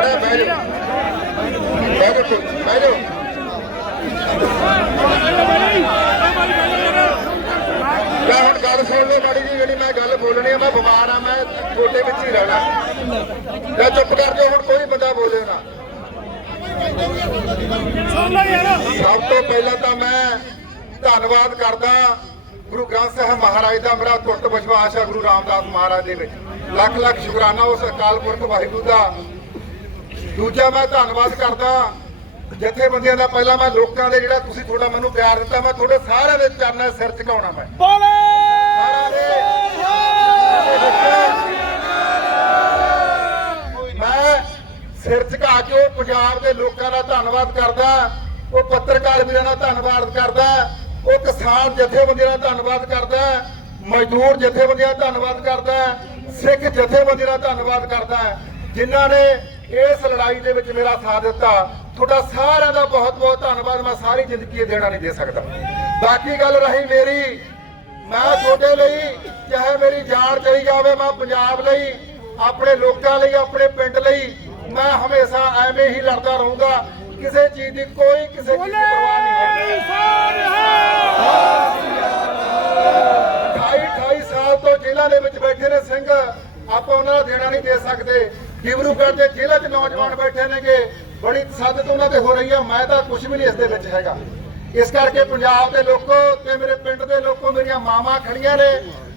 ਬੜਾ ਬਹਿ ਜਾਓ ਬਹਿ ਜਾਓ ਤੁਸੀਂ, ਬਹਿ ਜਾਓ ਮੈਂ ਹੁਣ ਗੱਲ ਸੁਣ ਲਓ ਮਾੜੀ ਜੀ ਜਿਹੜੀ ਮੈਂ ਗੱਲ ਬੋਲਣੀ ਆ ਮੈਂ ਬਿਮਾਰ ਆ ਮੈਂ ਛੋਟੇ ਵਿੱਚ ਹੀ ਰਹਿਣਾ। ਜਾਂ ਚੁੱਪ ਕਰ ਜਾਓ ਹੁਣ ਕੋਈ ਬੰਦਾ ਬੋਲੇ ਨਾ। ਸਭ ਤੋਂ ਪਹਿਲਾਂ ਤਾਂ ਮੈਂ ਧੰਨਵਾਦ ਕਰਦਾ ਗੁਰੂ ਗ੍ਰੰਥ ਸਾਹਿਬ ਮਹਾਰਾਜ ਦਾ ਮੇਰਾ ਟੁੱਟ ਵਿਸ਼ਵਾਸ ਹੈ ਗੁਰੂ ਰਾਮਦਾਸ ਮਹਾਰਾਜ ਦੇ ਵਿੱਚ। ਲੱਖ ਲੱਖ ਸ਼ੁਕਰਾਨਾ ਉਸ ਅਕਾਲ ਪੁਰਖ ਵਾਹਿਗੁਰੂ ਦਾ ਦੂਜਾ ਮੈਂ ਧੰਨਵਾਦ ਕਰਦਾ ਜਥੇਬੰਦੀਆਂ ਦਾ। ਪਹਿਲਾਂ ਮੈਂ ਲੋਕਾਂ ਦੇ ਜਿਹੜਾ ਤੁਸੀਂ ਥੋੜਾ ਮੈਨੂੰ ਪਿਆਰ ਦਿੱਤਾ ਮੈਂ ਤੁਹਾਡੇ ਸਾਰਿਆਂ ਦੇ ਚਰਨਾਂ ਸਿਰ ਝੁਕਾਉਣਾ ਮੈਂ। ਮੈਂ ਸਿਰ ਝੁਕਾ ਕੇ ਉਹ ਪੰਜਾਬ ਦੇ ਲੋਕਾਂ ਦਾ ਧੰਨਵਾਦ ਕਰਦਾ ਉਹ ਪੱਤਰਕਾਰ ਵੀਰਾਂ ਦਾ ਧੰਨਵਾਦ ਕਰਦਾ ਉਹ ਕਿਸਾਨ ਜਥੇਬੰਦੀਆਂ ਦਾ ਧੰਨਵਾਦ ਕਰਦਾ ਮਜ਼ਦੂਰ ਜਥੇਬੰਦੀਆਂ ਦਾ ਧੰਨਵਾਦ ਕਰਦਾ ਸਿੱਖ ਜਥੇਬੰਦੀਆਂ ਦਾ ਧੰਨਵਾਦ ਕਰਦਾ। ਜਿਨ੍ਹਾਂ ਨੇ ਇਸ ਲੜਾਈ ਦੇ ਵਿੱਚ ਮੇਰਾ ਸਾਥ ਦਿੱਤਾ। ਤੁਹਾਡਾ ਸਾਰਿਆਂ ਦਾ ਬਹੁਤ ਬਹੁਤ ਧੰਨਵਾਦ। ਮੈਂ ਸਾਰੀ ਜ਼ਿੰਦਗੀ ਦੇਣਾ ਨਹੀਂ ਦੇ ਸਕਦਾ। ਬਾਕੀ ਗੱਲ ਰਹੀ ਮੇਰੀ। ਮੈਂ ਤੁਹਾਡੇ ਲਈ ਚਾਹੇ ਮੇਰੀ ਜਾਨ ਚਲੀ ਜਾਵੇ ਮੈਂ ਪੰਜਾਬ ਲਈ ਆਪਣੇ ਲੋਕਾਂ ਲਈ ਆਪਣੇ ਪਿੰਡ ਲਈ ਮੈਂ ਹਮੇਸ਼ਾ ਐਵੇਂ ਹੀ ਲੜਦਾ ਰਹੂੰਗਾ। ਕਿਸੇ ਚੀਜ਼ ਦੀ ਕੋਈ ਕਿਸੇ ਚੀਜ਼ ਦੀ ਪਰਵਾਹ ਨਹੀਂ 28 28 ਸਾਲ ਤੋਂ ਜੇਲ੍ਹਾਂ ਦੇ ਵਿੱਚ ਬੈਠੇ ਨੇ ਸਿੰਘ। ਆਪਾਂ ਉਹਨਾਂ ਦਾ ਦੇਣਾ ਨਹੀਂ ਦੇ ਸਕਦੇ। ਡਿਬਰੂਗੜ੍ਹ ਦੇ ਜੇਲ੍ਹਾਂ 'ਚ ਨੌਜਵਾਨ ਬੈਠੇ ਨੇਗੇ। ਬੜੀ ਤਸੱਦਦ ਉਹਨਾਂ ਤੇ ਹੋ ਰਹੀ ਆ। ਮੈਂ ਤਾਂ ਕੁਝ ਵੀ ਨਹੀਂ ਇਸ ਦੇ ਵਿੱਚ ਹੈਗਾ। ਇਸ ਕਰਕੇ ਪੰਜਾਬ ਦੇ ਲੋਕੋ ਤੇ ਮੇਰੇ ਪਿੰਡ ਦੇ ਲੋਕੋ ਮੇਰੀਆਂ ਮਾਵਾਂ ਖੜੀਆਂ ਨੇ,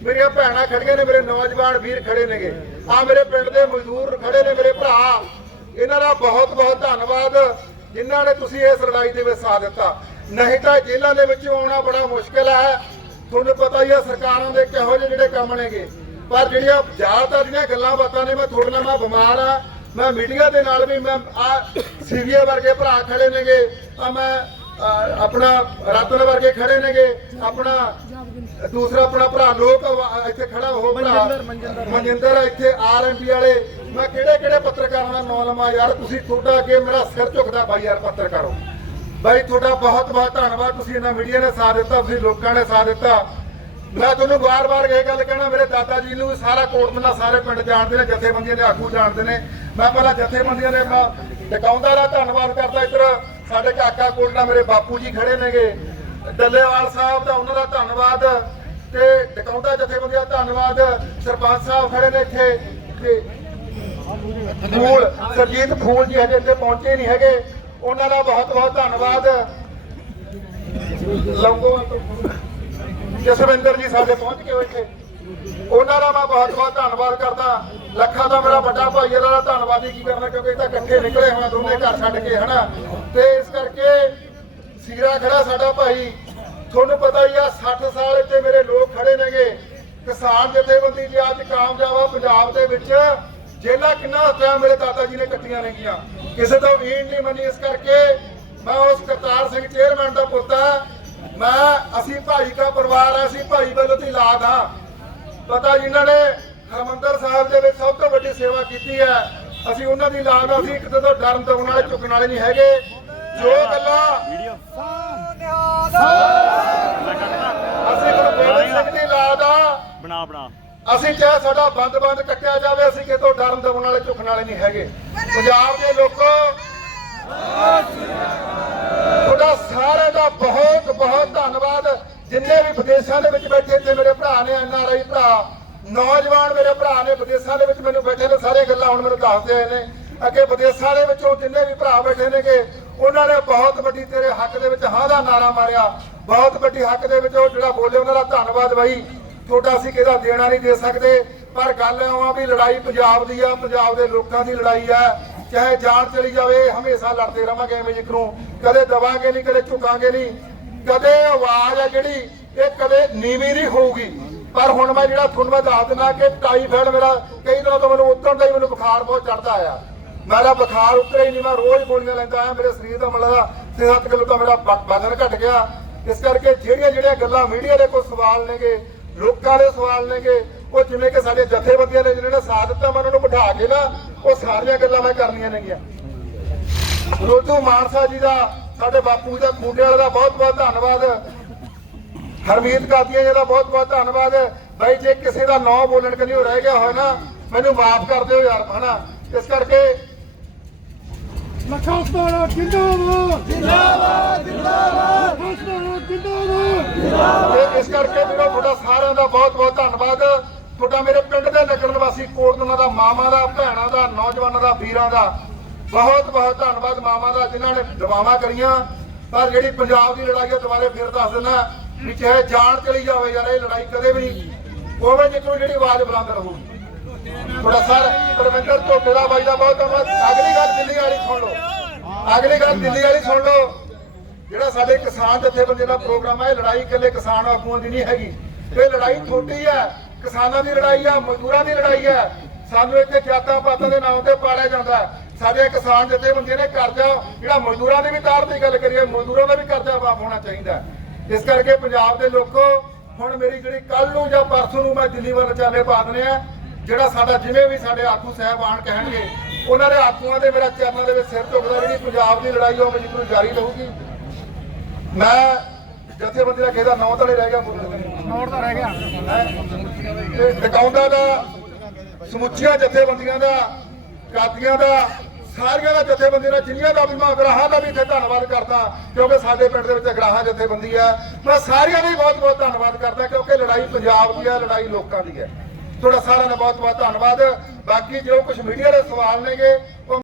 ਮੇਰੀਆਂ ਭੈਣਾਂ ਖੜੀਆਂ ਨੇ, ਮੇਰੇ ਨੌਜਵਾਨ ਵੀਰ ਖੜੇ ਨੇਗੇ। ਆ ਮੇਰੇ ਪਿੰਡ ਦੇ ਮਜ਼ਦੂਰ ਖੜੇ ਨੇ ਮੇਰੇ ਭਰਾ। ਇਹਨਾਂ ਦਾ ਬਹੁਤ ਬਹੁਤ ਧੰਨਵਾਦ, ਜਿਨ੍ਹਾਂ ਨੇ ਤੁਸੀਂ ਇਸ ਲੜਾਈ ਦੇ ਵਿੱਚ ਸਾਥ ਦਿੱਤਾ। ਨਹੀਂ ਤਾਂ ਜੇਲ੍ਹਾਂ ਦੇ ਵਿੱਚੋਂ ਆਉਣਾ ਬੜਾ ਮੁਸ਼ਕਲ ਹੈ। ਤੁਹਾਨੂੰ ਪਤਾ ਹੀ ਹੈ ਸਰਕਾਰਾਂ ਦੇ ਕਿਹੋ ਜਿਹੇ ਜਿਹੜੇ ਕੰਮ ਨੇਗੇ। ਪਰ ਜਿਹੜੀਆਂ ਜ਼ਿਆਦਾਤਰ ਜਿਹੜੀਆਂ ਗੱਲਾਂ ਬਾਤਾਂ ਨੇ ਮੈਂ ਤੁਹਾਡੇ ਨਾਲ ਮੈਂ ਬਿਮਾਰ ਆ। ਮੈਂ ਮੀਡੀਆ ਦੇ ਨਾਲ ਵੀ ਮੈਂ ਆ ਸੀਵੀਏ ਵਰਗੇ ਭਰਾ ਖੜੇ ਨੇਗੇ। ਆ ਮੈਂ ਆਪਣਾ ਰਤਨ ਵਰਗੇ ਖੜੇ ਨੇਗੇ। ਆਪਣਾ ਦੂਸਰਾ ਆਪਣਾ ਭਰਾ ਲੋਕ ਇੱਥੇ ਖੜਾ ਹੋ ਭਰਾ। ਮਨਜਿੰਦਰ ਇੱਥੇ ਆਰਐਮਪੀ ਵਾਲੇ। ਮੈਂ ਕਿਹੜੇ ਕਿਹੜੇ ਪੱਤਰਕਾਰਾਂ ਦਾ ਨਾਮ ਲਵਾਂ ਯਾਰ? ਤੁਸੀਂ ਤੁਹਾਡਾ ਅੱਗੇ ਮੇਰਾ ਸਿਰ ਝੁਕਦਾ ਬਾਈ ਯਾਰ ਪੱਤਰਕਾਰੋ। ਬਾਈ ਤੁਹਾਡਾ ਬਹੁਤ ਬਹੁਤ ਧੰਨਵਾਦ। ਤੁਸੀਂ ਇਹਨਾਂ ਮੀਡੀਆ ਨੇ ਸਾਥ ਦਿੱਤਾ ਤੁਸੀਂ ਲੋਕਾਂ ਨੇ ਸਾਥ ਦਿੱਤਾ। ਮੈਂ ਤੁਹਾਨੂੰ ਵਾਰ-ਵਾਰ ਇਹ ਗੱਲ ਕਹਿਣਾ, ਮੇਰੇ ਦਾਦਾ ਜੀ ਨੂੰ ਸਾਰਾ ਕੋਟਮਨਾ ਸਾਰੇ ਪਿੰਡ ਜਾਣਦੇ ਨੇ, ਜਥੇਬੰਦੀਆਂ ਦੇ ਆਗੂ ਜਾਣਦੇ ਨੇ। ਮੈਂ ਪਹਿਲਾਂ ਜਥੇਬੰਦੀਆਂ ਦੇ ਮੈਂ, ਟਿਕਾਉਂਦਾ ਦਾ ਧੰਨਵਾਦ ਕਰਦਾ ਇੱਧਰ ਸਾਡੇ ਕਾਕਾ ਕੋਟਲਾ, ਮੇਰੇ ਬਾਪੂ ਜੀ ਖੜੇ ਨੇਗੇ। ਡੱਲੇਵਾਲ ਸਾਹਿਬ ਦਾ ਉਹਨਾਂ ਦਾ ਧੰਨਵਾਦ ਤੇ ਟਿਕਾਉਂਦਾ ਜਥੇਬੰਦੀਆਂ ਦਾ ਧੰਨਵਾਦ। ਸਰਪੰਚ ਸਾਹਿਬ ਖੜੇ ਨੇ ਇੱਥੇ। ਤੇ ਫੂਲ, ਸਰਜੀਤ ਫੂਲ ਜੀ ਹਜੇ ਇੱਥੇ ਪਹੁੰਚੇ ਨਹੀਂ ਹੈਗੇ। ਉਹਨਾਂ ਦਾ ਬਹੁਤ ਬਹੁਤ ਧੰਨਵਾਦ ਲੰਗੋ ਜਸਵਿੰਦਰ ਜੀ ਸਾਡੇ ਪਹੁੰਚ ਗਏ ਹੋਏ ਇੱਥੇ ਉਹਨਾਂ ਦਾ ਮੈਂ ਬਹੁਤ ਬਹੁਤ ਧੰਨਵਾਦ ਕਰਦਾ। ਲੱਖਾਂ ਦਾ ਮੇਰਾ ਵੱਡਾ ਭਾਈ ਇਹਦਾ ਦਾ ਧੰਨਵਾਦ ਕੀ ਕਰਨਾ, ਕਿਉਂਕਿ ਤਾਂ ਇਕੱਠੇ ਨਿਕਲੇ ਹੋਏ ਦੋਨੇ ਘਰ ਛੱਡ ਕੇ, ਹਨਾ? ਤੇ ਇਸ ਕਰਕੇ ਸੀਰਾ ਖੜਾ ਸਾਡਾ ਭਾਈ। ਤੁਹਾਨੂੰ ਪਤਾ ਹੀ ਆ 60 ਸਾਲ ਇੱਥੇ ਮੇਰੇ ਲੋਕ ਖੜੇ ਨੇਗੇ। ਕਿਸਾਨ ਜਥੇਬੰਦੀ ਜੀ ਅੱਜ ਕਾਮਯਾਬ ਆ ਪੰਜਾਬ ਦੇ ਵਿੱਚ। ਜੇਲਾ ਕਿੰਨਾ ਹੱਥਿਆ ਮੇਰੇ ਦਾਦਾ ਜੀ ਨੇ ਕੱਟੀਆਂ ਨੇਗੀਆਂ। ਕਿਸੇ ਤੋਂ ਵੀਣ ਨਹੀਂ ਮੰਨੀ, ਇਸ ਕਰਕੇ ਮੈਂ ਉਸ ਕਰਤਾਰ ਸਿੰਘ ਚੇਅਰਮੈਨ ਦਾ ਪੁੱਤ ਆ। ਮੈਂ ਅਸੀਂ ਭਾਈ ਦਾ ਪਰਿਵਾਰ ਆ ਅਸੀਂ ਭਾਈ ਵੱਲੋਂ ਦੀ ਲਾਦ ਆ। ਪਤਾ ਜਿਨ੍ਹਾਂ ਨੇ ਹਰਮੰਦਰ ਸਾਹਿਬ ਦੇ ਵਿੱਚ ਸਭ ਤੋਂ ਵੱਡੀ ਸੇਵਾ ਕੀਤੀ ਹੈ ਅਸੀਂ ਉਹਨਾਂ ਦੀ ਲਾਦ ਆ ਅਸੀਂ ਕਿਤੇ ਤੋਂ ਡਰਨ ਤੋਂ ਵਾਲੇ ਝੁਕਣ ਵਾਲੇ ਨਹੀਂ ਹੈਗੇ। ਜੋ ਗੱਲਾਂ ਅਸੀਂ ਗੁਰੂ ਗੋਬਿੰਦ ਸਿੰਘ ਦੀ ਲਾਦ ਆ ਬਣਾ ਬਣਾ। ਅਸੀਂ ਚਾਹੇ ਸਾਡਾ ਬੰਦ-ਬੰਦ ਕੱਟਿਆ ਜਾਵੇ ਅਸੀਂ ਕਿਤੋਂ ਡਰਨ ਦਬਣ ਵਾਲੇ ਝੁਕਣ ਵਾਲੇ ਨਹੀਂ ਹੈਗੇ। ਪੰਜਾਬ ਦੇ ਲੋਕੋ ਤੁਹਾਡਾ ਸਾਰਿਆਂ ਦਾ ਬਹੁਤ ਬਹੁਤ ਧੰਨਵਾਦ। ਜਿੰਨੇ ਵੀ ਵਿਦੇਸ਼ਾਂ ਦੇ ਵਿੱਚ ਬੈਠੇ ਤੇ ਮੇਰੇ ਭਰਾ ਨੇ ਐਨਆਰਆਈ ਭਰਾ, ਨੌਜਵਾਨ ਮੇਰੇ ਭਰਾ ਨੇ ਵਿਦੇਸ਼ਾਂ ਦੇ ਵਿੱਚ ਮੈਨੂੰ ਬੈਠੇ ਨੇ ਸਾਰੇ ਗੱਲਾਂ ਹੁਣ ਮੈਨੂੰ ਦੱਸਦੇ ਆਏ ਨੇ। ਅੱਗੇ ਵਿਦੇਸ਼ਾਂ ਦੇ ਵਿੱਚੋਂ ਜਿੰਨੇ ਵੀ ਭਰਾ ਬੈਠੇ ਨੇਗੇ, ਉਹਨਾਂ ਨੇ ਬਹੁਤ ਵੱਡੀ ਤੇਰੇ ਹੱਕ ਦੇ ਵਿੱਚ ਹਾਂ ਦਾ ਨਾਰਾ ਮਾਰਿਆ। ਬਹੁਤ ਵੱਡੀ ਹੱਕ ਦੇ ਵਿੱਚ ਉਹ ਜਿਹੜਾ ਬੋਲੇ, ਉਹਨਾਂ ਦਾ ਧੰਨਵਾਦ ਬਾਈ। ਤੁਹਾਡਾ ਅਸੀਂ ਕਿਹਦਾ ਦੇਣਾ ਨਹੀਂ ਦੇ ਸਕਦੇ, ਪਰ ਗੱਲ ਇਹ ਆ ਵੀ ਲੜਾਈ ਪੰਜਾਬ ਦੀ ਆ, ਪੰਜਾਬ ਦੇ ਲੋਕਾਂ ਦੀ ਲੜਾਈ ਆ। ਚਾਹੇ ਜਾਨ ਚਲੀ ਜਾਵੇ, ਹਮੇਸ਼ਾ ਲੜਦੇ ਰਵਾਂਗੇ ਐਵੇਂ ਜਿਕਰੋਂ ਕਦੇ ਦਵਾਂਗੇ ਨਹੀਂ, ਕਦੇ ਝੁਕਾਂਗੇ ਨਹੀਂ। ਕਦੇ ਆਵਾਜ਼ ਆ ਜਿਹੜੀ, ਇਹ ਕਦੇ ਨੀਵੀਂ ਨਹੀਂ ਹੋਊਗੀ। ਪਰ ਹੁਣ ਮੈਂ ਜਿਹੜਾ ਤੁਹਾਨੂੰ ਮੈਂ ਦੱਸ ਦਿੰਦਾ ਕਿ ਟਾਈਫਾਇਡ ਮੇਰਾ, ਕਈ ਦਿਨਾਂ ਤੋਂ ਮੈਨੂੰ ਉਤਰਨ ਦਾ ਹੀ ਮੈਨੂੰ ਬੁਖਾਰ ਬਹੁਤ ਚੜਦਾ ਆ ਮੇਰਾ ਬੁਖਾਰ ਉਤਰੇ ਹੀ ਨਹੀਂ, ਮੈਂ ਰੋਜ਼ ਗੋਲੀਆਂ ਲੈਂਦਾ ਆਇਆ। ਮੇਰੇ ਸਰੀਰ ਦਾ ਮਤਲਬ 6-7 ਕਿਲੋ ਤਾਂ ਮੇਰਾ ਬ- ਵਜ਼ਨ ਘਟ ਗਿਆ। ਇਸ ਕਰਕੇ ਜਿਹੜੀਆਂ ਜਿਹੜੀਆਂ ਗੱਲਾਂ ਮੀਡੀਆ ਦੇ ਕੋਈ ਸਵਾਲ ਨੇਗੇ, ਲੋਕਾਂ ਦੇ ਸਵਾਲ ਨੇਗੇ ਉਹ ਜਿਵੇਂ ਕਿ ਸਾਡੇ ਜਥੇਬੰਦੀਆਂ ਨੇ ਜਿਹਨਾਂ ਨੇ ਸਾਥ ਦਿੱਤਾ ਮੈਂ ਉਹਨਾਂ ਨੂੰ ਬਿਠਾ ਕੇ ਨਾ ਉਹ ਸਾਰੀਆਂ ਗੱਲਾਂ ਮੈਂ ਕਰਨੀਆਂ ਨੇਗੀਆਂ। ਰੋਜੂ ਮਾਨਸਾ ਜੀ ਦਾ ਸਾਡੇ ਬਾਪੂ ਦਾ ਖੂੰਡੇ ਵਾਲੇ ਦਾ ਬਹੁਤ ਬਹੁਤ ਧੰਨਵਾਦ। ਹਰਮੀਤ ਕਾਦੀਆਂ ਜੀ ਦਾ ਬਹੁਤ ਬਹੁਤ ਧੰਨਵਾਦ। ਬਾਈ ਜੇ ਕਿਸੇ ਦਾ ਨਾਂ ਬੋਲਣ ਕਿ ਨਹੀਂ ਹੋ ਰਹਿ ਗਿਆ ਹੋਇਆ ਨਾ ਮੈਨੂੰ ਮਾਫ ਕਰ ਦਿਓ ਯਾਰ ਹਨਾ? ਇਸ ਕਰਕੇ ਲੱਖਾਂ ਸਤਾਰਾ ਜਿੰਦਾਬਾਦ ਜਿੰਦਾਬਾਦ। ਜਿੰਦਾਬਾਦ। ਇਸ ਕਰਕੇ ਵੀਰੋ ਤੁਹਾਡਾ ਸਾਰਿਆਂ ਦਾ ਬਹੁਤ ਬਹੁਤ ਤੁਹਾਡਾ ਮੇਰੇ ਪਿੰਡ ਦੇ ਨਗਰ ਨਿਵਾਸੀ ਕੋਟਨਾ ਦਾ ਮਾਮਾ ਦਾ, ਭੈਣਾਂ ਦਾ, ਨੌਜਵਾਨਾਂ ਦਾ, ਵੀਰਾਂ ਦਾ। ਬਹੁਤ ਬਹੁਤ ਧੰਨਵਾਦ ਮਾਮਾ ਦਾ, ਜਿਨ੍ਹਾਂ ਨੇ ਦਬਾਵਾਂ ਕਰੀਆਂ। ਪਰ ਜਿਹੜੀ ਪੰਜਾਬ ਦੀ ਲੜਾਈ ਆ, ਦੁਬਾਰੇ ਫਿਰ ਦੱਸ ਦਿੰਦਾ ਵੀ ਚਾਹੇ ਜਾਨ ਚਲੀ ਜਾਵੇ ਯਾਰ, ਇਹ ਲੜਾਈ ਕਦੇ ਵੀ ਨਹੀਂ। ਹੋਵੇ ਜਿੱਥੋਂ ਜਿਹੜੀ ਆਵਾਜ਼ ਬੁਲੰਦ ਰਹੂਗੀ ਥੋੜਾ ਸਰ ਪਰਮਿੰਦਰ ਝੋਟੇ ਦਾ ਬਾਈ ਦਾ ਬਹੁਤ ਧੰਨਵਾਦ। ਅਗਲੀ ਗੱਲ ਦਿੱਲੀ ਵਾਲੀ ਸੁਣ ਲਓ। ਅਗਲੀ ਗੱਲ ਦਿੱਲੀ ਵਾਲੀ ਸੁਣ ਲਓ। ਜਿਹੜਾ ਸਾਡੇ ਕਿਸਾਨ ਜਥੇਬੰਦੀ ਦਾ ਪ੍ਰੋਗਰਾਮ ਹੈ ਇਹ ਲੜਾਈ ਇਕੱਲੇ ਕਿਸਾਨ ਆਗੂਆਂ ਦੀ ਨਹੀਂ ਹੈਗੀ। ਇਹ ਲੜਾਈ ਛੋਟੀ ਹੈ ਕਿਸਾਨਾਂ ਦੀ ਲੜਾਈ ਆ, ਮਜ਼ਦੂਰਾਂ ਦੀ ਲੜਾਈ ਹੈ ਸਾਨੂੰ ਇੱਥੇ ਜਾਤਾਂ ਪਾਤਾਂ ਦੇ ਨਾਮ ਤੇ ਪਾੜਿਆ ਜਾਂਦਾ। ਹੈ। ਸਾਡੇ ਕਿਸਾਨ ਜਥੇਬੰਦੀਆਂ ਨੇ ਕਰਜ਼ਾ, ਜਿਹੜਾ ਮਜ਼ਦੂਰਾਂ ਦੀ ਵੀ ਤਾਰ ਦੀ ਗੱਲ ਕਰੀਏ, ਮਜ਼ਦੂਰਾਂ ਦਾ ਵੀ ਕਰਜ਼ਾ ਮਾਫ ਹੋਣਾ ਚਾਹੀਦਾ। ਇਸ ਕਰਕੇ ਪੰਜਾਬ ਦੇ ਲੋਕੋ, ਹੁਣ ਮੇਰੀ ਜਿਹੜੀ ਕੱਲ ਨੂੰ ਜਾਂ ਪਰਸੋਂ ਨੂੰ ਮੈਂ ਦਿੱਲੀ ਵੱਲ ਚਾਲੇ ਪਾ ਦਨੇ ਆ, ਜਿਹੜਾ ਸਾਡਾ ਜਿਵੇਂ ਵੀ ਸਾਡੇ ਆਗੂ ਸਾਹਿਬਾਨ ਕਹਿਣਗੇ, ਉਹਨਾਂ ਦੇ ਆਗੂਆਂ ਦੇ ਮੇਰਾ ਚਰਨਾਂ ਦੇ ਵਿੱਚ ਸਿਰ ਝੁਕਦਾ ਜਿਹੜੀ ਪੰਜਾਬ ਦੀ ਲੜਾਈ ਉਹ ਮੇਰੀ ਨੂੰ ਜਾਰੀ ਰਹੂਗੀ। ਮੈਂ ਜਥੇਬੰਦੀ ਦਾ ਕਿਹਦਾ ਨਾਂ ਤਾਂ ਨਹੀਂ ਰਹਿ ਗਿਆ ਨੋਟ ਤਾਂ ਰਹਿ ਗਿਆ। ਤੇ ਟਿਕਾਉਂਦਾ ਦਾ ਸਮੁੱਚੀਆਂ ਜਥੇਬੰਦੀਆਂ ਦਾ ਕਾਦੀਆਂ ਦਾ ਸਾਰੀਆਂ ਦਾ ਜਥੇਬੰਦੀਆਂ ਦਾ ਜਿੰਨੀਆਂ ਦਾ ਵੀ ਮੈਂ ਅਗਰਾਹਾਂ ਦਾ ਵੀ ਇੱਥੇ ਧੰਨਵਾਦ ਕਰਦਾ ਕਿਉਂਕਿ ਸਾਡੇ ਪਿੰਡ ਦੇ ਵਿੱਚ ਅਗਰਾਹਾਂ ਜਥੇਬੰਦੀ ਹੈ। ਮੈਂ ਸਾਰਿਆਂ ਦਾ ਬਹੁਤ ਬਹੁਤ ਧੰਨਵਾਦ ਕਰਦਾ ਕਿਉਂਕਿ ਲੜਾਈ ਪੰਜਾਬ ਦੀ ਹੈ ਲੜਾਈ ਲੋਕਾਂ ਦੀ ਹੈ। ਤੁਹਾਡਾ ਸਾਰਿਆਂ ਦਾ ਬਹੁਤ ਬਹੁਤ ਧੰਨਵਾਦ। ਬਾਕੀ ਜੋ ਕੁਝ ਮੀਡੀਆ ਦੇ ਸਵਾਲ ਨੇਗੇ